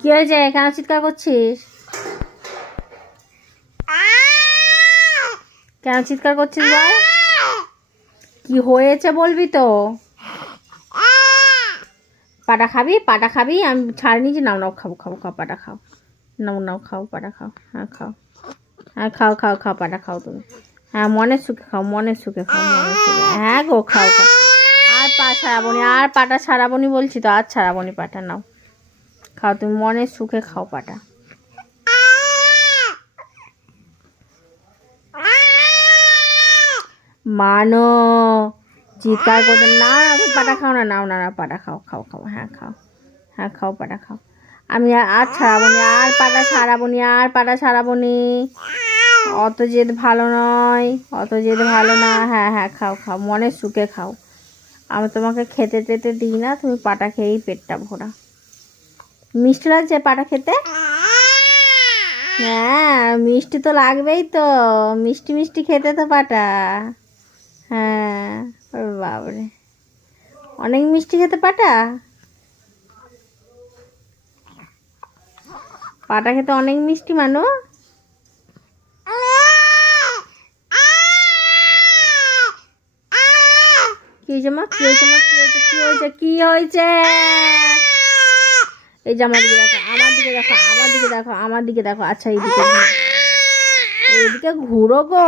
কি হয়েছে? কেন চিৎকার করছিস? কেন চিৎকার করছিস বল? কি হয়েছে বলবি তো? পাটা খাবি? পাটা খাবি? আমি ছাড়িনি যে। নাও নাও, খাবো খাবো খাও, পাটা খাও। নাও নাও, খাও পাটা খাও। হ্যাঁ খাও, হ্যাঁ খাও খাও খাও, পাটা খাও তুমি। হ্যাঁ মনের সুখে খাও, মনের সুখে খাও, মনের সুখে। হ্যাঁ গো, খাও খাও। আর পা ছাড়াবনি, আর পাটা ছাড়াবনি বলছি তো, আর ছাড়াবনি পাটা। নাও খাও তুমি, মনের সুখে খাও পাটা। মানো, চিৎকার করতে না। তুমি পাটা খাও না। নাও না না, পাটা খাও, খাও খাও। হ্যাঁ খাও, হ্যাঁ খাও, পাটা খাও। আমি আর ছাড়াবনি, আর পাটা ছাড়াবনি, আর পাটা ছাড়াবনি। অত জেদ ভালো নয়, অত জেদ ভালো না। হ্যাঁ হ্যাঁ খাও খাও, মনের সুখে খাও। আমি তোমাকে খেতে টেতে দিই না, তুমি পাটা খেয়েই পেটটা ভরা। মিষ্টি লাগছে পাটা খেতে? হ্যাঁ মিষ্টি তো লাগবেই তো, মিষ্টি মিষ্টি খেতে তো পাটা। হ্যাঁ, ওরে বাবারে, অনেক মিষ্টি খেতে পাটা। পাটা খেতে অনেক মিষ্টি মানু। কি হয়েছে মা? কি হয়েছে মা? কি হয়েছে? কি হয়েছে? কি হয়েছে? এই যে আমার দিকে দেখো, আমার দিকে দেখো, আমার দিকে দেখো, আমার দিকে দেখো। আচ্ছা এইদিকে, এইদিকে ঘুরো গো।